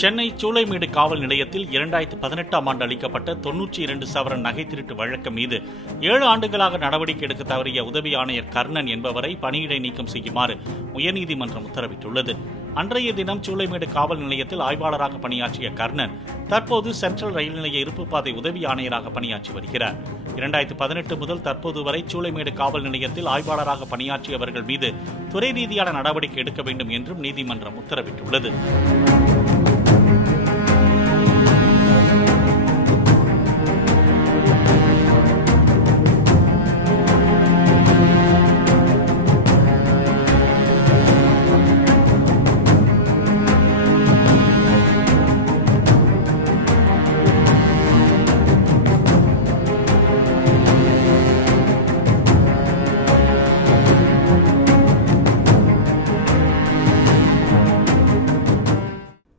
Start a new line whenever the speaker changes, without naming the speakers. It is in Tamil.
சென்னை சூளைமேடு காவல் நிலையத்தில் இரண்டாயிரத்து பதினெட்டாம் ஆண்டு அளிக்கப்பட்ட தொன்னூற்றி இரண்டு சவரன் நகை திருட்டு வழக்கு மீது ஏழு ஆண்டுகளாக நடவடிக்கை எடுக்க தவறிய உதவி ஆணையர் கர்ணன் என்பவரை பணியிடை நீக்கம் செய்யுமாறு உயர்நீதிமன்றம் உத்தரவிட்டுள்ளது. அன்றைய தினம் சூளைமேடு காவல் நிலையத்தில் ஆய்வாளராக பணியாற்றிய கர்ணன் தற்போது சென்ட்ரல் ரயில் நிலைய இருப்பு பாதை உதவி ஆணையராக பணியாற்றி வருகிறார். இரண்டாயிரத்து பதினெட்டு முதல் தற்போது வரை சூளைமேடு காவல் நிலையத்தில் ஆய்வாளராக பணியாற்றியவர்கள் மீது துறை ரீதியான நடவடிக்கை எடுக்க வேண்டும் என்றும் நீதிமன்றம் உத்தரவிட்டுள்ளது.
thank you